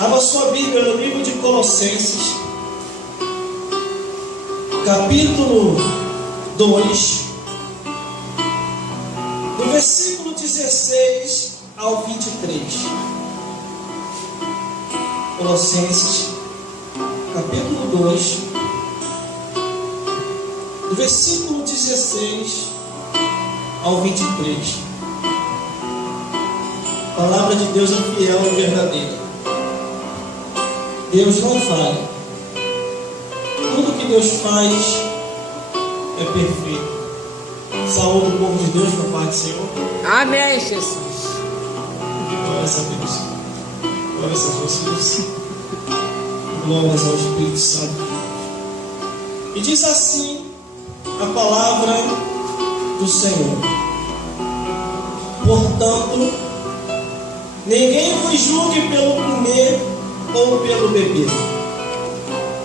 Abra sua Bíblia no livro de Colossenses, capítulo 2, do versículo 16 ao 23. Colossenses, capítulo 2, do versículo 16 ao 23. A palavra de Deus é fiel e verdadeira. Deus não falha. Tudo que Deus faz é perfeito. Saúde o povo de Deus na paz do Senhor. Amém, Jesus. Glórias a Deus. Glórias a Jesus. Glórias ao Espírito Santo. E diz assim a palavra do Senhor: portanto, ninguém vos julgue pelo comer ou pelo beber,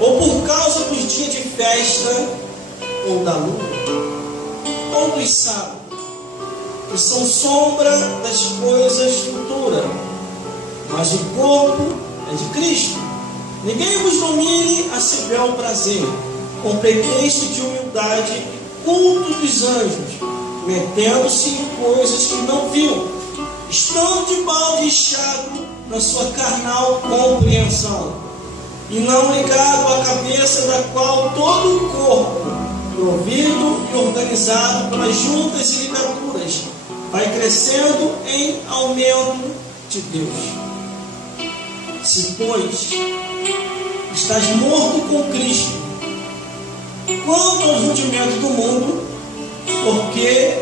ou por causa dos dias de festa, ou da lua, ou dos sábados, que são sombra das coisas futuras, mas o corpo é de Cristo. Ninguém vos domine a seu bel prazer, com pretexto de humildade e culto dos anjos, metendo-se em coisas que não viu, estando de balde inchado na sua carnal compreensão, e não ligado à cabeça, da qual todo o corpo, provido e organizado pelas juntas e ligaduras, vai crescendo em aumento de Deus. Se, pois, estás morto com Cristo, quanto ao rudimento do mundo, porque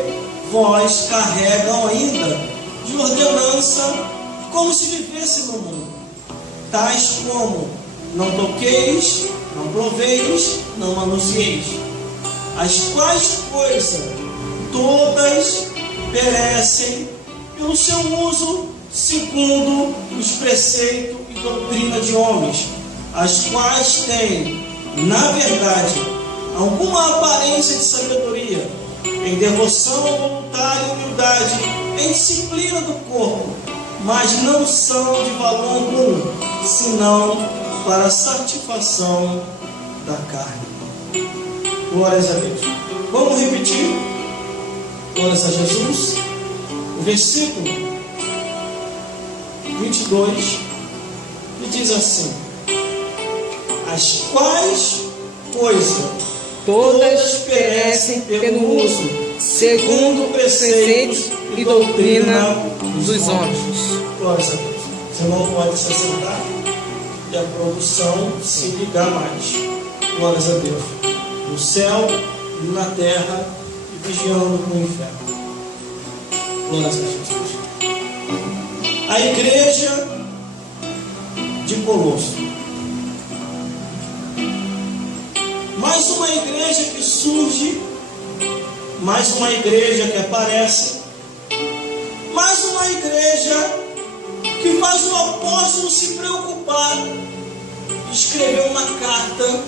vós carregam ainda de ordenança como se vivesse no mundo, tais como: não toqueis, não proveis, não manuseis, as quais coisas todas perecem pelo seu uso segundo os preceitos e doutrina de homens, as quais têm, na verdade, alguma aparência de sabedoria, em devoção voluntária e humildade, em disciplina do corpo, mas não são de valor algum, senão para a satisfação da carne. Glórias a Deus. Vamos repetir. Glórias a Jesus. O versículo 22, que diz assim: as quais coisas todas perecem pelo uso, segundo preceitos e doutrina dos homens. Glórias a Deus. Você não pode se assentar e a produção se ligar mais. Glórias a Deus. No céu e na terra, e vigiando com o inferno. Glórias a Jesus. A igreja de Colosso. Mais uma igreja que surge, mais uma igreja que aparece, mais uma igreja que faz o apóstolo se preocupar e escrever uma carta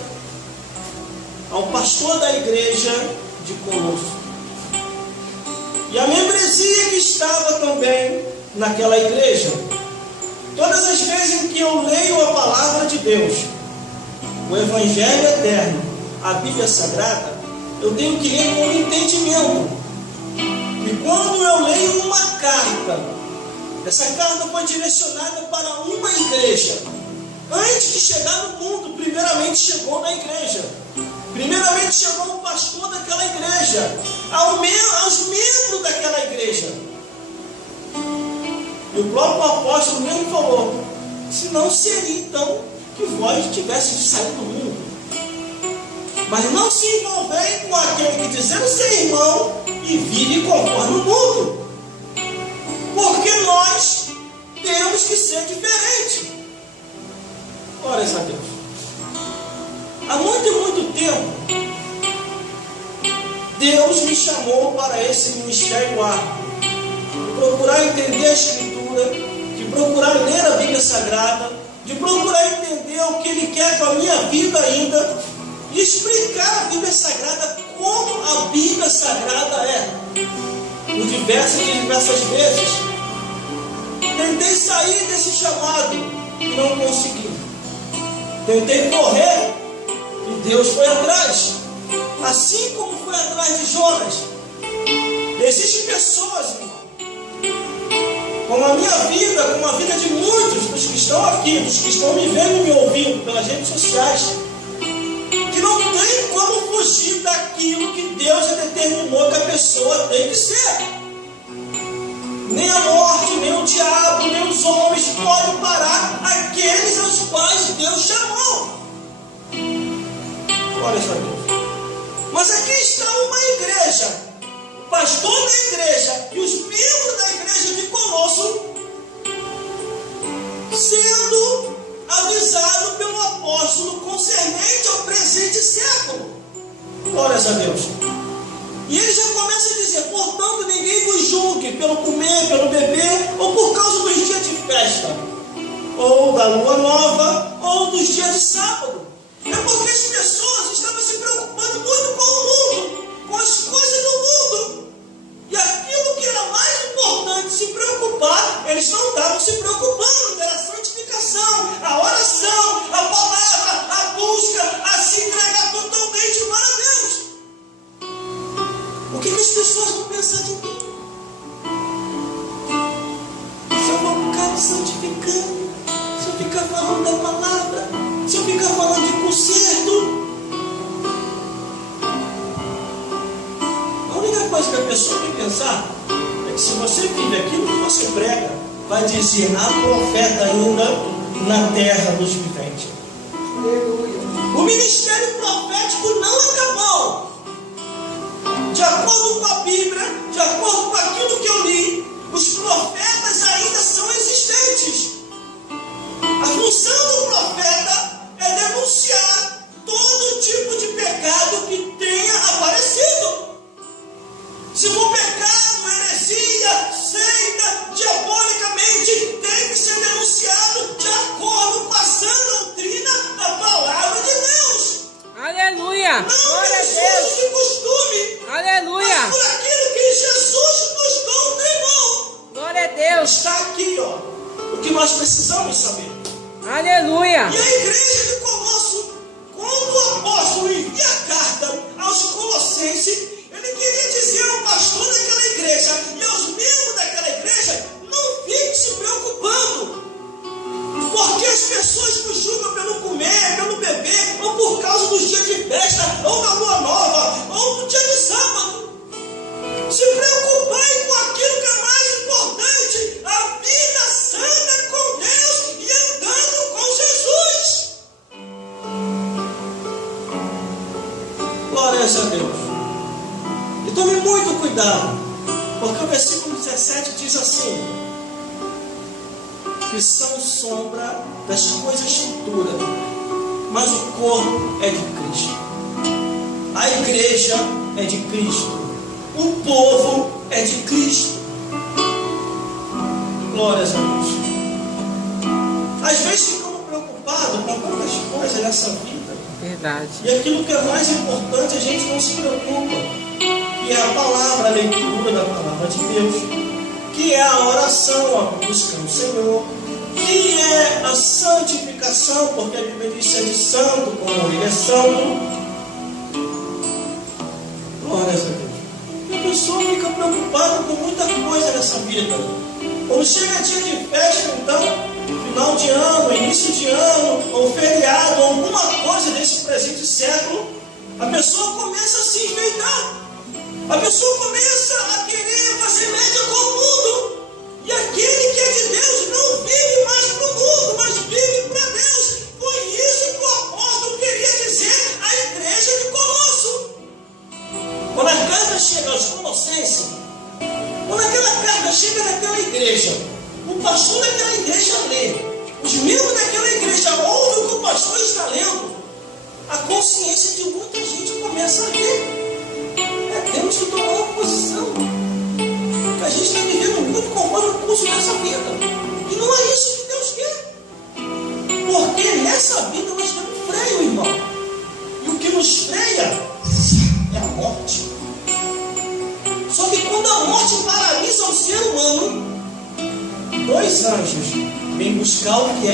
ao pastor da igreja de Colosso. E a membresia que estava também naquela igreja. Todas as vezes em que eu leio a palavra de Deus, o Evangelho eterno, a Bíblia Sagrada, eu tenho que ler com entendimento. E quando eu leio uma carta, essa carta foi direcionada para uma igreja. Antes de chegar no mundo, primeiramente chegou na igreja. Primeiramente chegou o pastor daquela igreja, aos membros daquela igreja. E o próprio apóstolo mesmo falou: se não seria então que vós tivesse saído do mundo. Mas não se envolvem com aquele que dizendo ser irmão e vive conforme o mundo. Porque nós temos que ser diferentes. Glórias a Deus. Há muito e muito tempo, Deus me chamou para esse ministério árduo, de procurar entender a Escritura, de procurar ler a Bíblia Sagrada, de procurar entender o que Ele quer com a minha vida ainda, e explicar a Bíblia Sagrada como a Bíblia Sagrada é. Por diversas vezes, tentei sair desse chamado e não consegui. Tentei correr e Deus foi atrás. Assim como foi atrás de Jonas. Existem pessoas, irmão, como a minha vida, como a vida de muitos dos que estão aqui, dos que estão me vendo e me ouvindo pelas redes sociais, que não tem como fugir daquilo que Deus já determinou que a pessoa tem que ser. Nem a morte, nem o diabo, nem os homens podem parar aqueles aos quais Deus chamou. Glória a Deus. Mas aqui está uma igreja, o pastor da igreja e os membros da igreja de Colosso sendo avisado pelo apóstolo concernente ao presente século. Glória a Deus. E ele já começa a dizer: portanto, ninguém vos julgue pelo comer, pelo beber, ou por causa dos dias de festa, ou da lua nova, ou dos dias de sábado. É porque as pessoas estavam se preocupando muito com o mundo, com as coisas do mundo. E aquilo que era mais importante se preocupar, eles não estavam se preocupando, que era a santificação, a oração, a palavra, a busca, a se entregar totalmente para Deus. O que as pessoas vão pensar de mim? Se eu vou ficar me santificando, se eu ficar falando da palavra, se eu ficar falando de conserto. A única coisa que a pessoa tem que pensar é que se você vive aquilo que você prega, vai dizer: há profeta ainda na terra dos viventes. O ministério profético não acabou. De acordo com a Bíblia, de acordo com aquilo que eu li, os profetas ainda são existentes. A função do profeta é denunciar todo tipo de pecado que tenha aparecido. Se for pecado, heresia, seita, diabolicamente, tem que ser denunciado de acordo com a sã doutrina da palavra de Deus. Aleluia! Não pelo de costume. Aleluia! Mas por aquilo que Jesus nos doutrinou. Glória a Deus! Está aqui, ó, o que nós precisamos saber. Aleluia! E a igreja de Colosso, quando o apóstolo envia a carta aos colossenses, ele queria dizer ao pastor daquela igreja e aos membros daquela igreja: não fique se preocupando, porque as pessoas nos julgam pelo comer, pelo beber, ou por causa dos dias de festa, ou da lua nova, ou do dia de sábado. Se preocupai com aquilo que é mais importante, a vida santa com Deus e andando com Jesus. Glórias a Deus. E tome muito cuidado, porque o versículo 17 diz assim: que são sombra das coisas futuras, mas o corpo é de Cristo. A igreja é de Cristo. O povo é de Cristo. Glórias a Deus. Às vezes ficamos preocupados com tantas coisas nessa vida. Verdade. E aquilo que é mais importante a gente não se preocupa, que é a palavra, a leitura da palavra de Deus, que é a oração, a busca no Senhor, que é a santificação, porque a Bíblia diz: sede santo como Ele é santo. Glórias a Deus. E a pessoa fica preocupada com muita coisa nessa vida. Quando chega dia de festa, então, final de ano, início de ano, ou feriado, ou alguma coisa desse presente século, a pessoa começa a se enfeitar. A pessoa começa a querer fazer média com o mundo. E aquele que é de Deus não vive mais para o mundo, mas vive para Deus. Foi isso que o apóstolo queria dizer à igreja de Colosso. Quando a carta chega aos Colossenses, quando aquela carta chega naquela igreja, o pastor daquela igreja lê, os membros daquela igreja ouvem o que o pastor está lendo, a consciência de muita gente começa a ler. Temos que tomar uma posição, que a gente está vivendo muito conforme o curso dessa vida, e não é isso que Deus quer, porque nessa vida nós temos freio, irmão, e o que nos freia é a morte. Só que quando a morte paralisa o ser humano, dois anjos vêm buscar o que é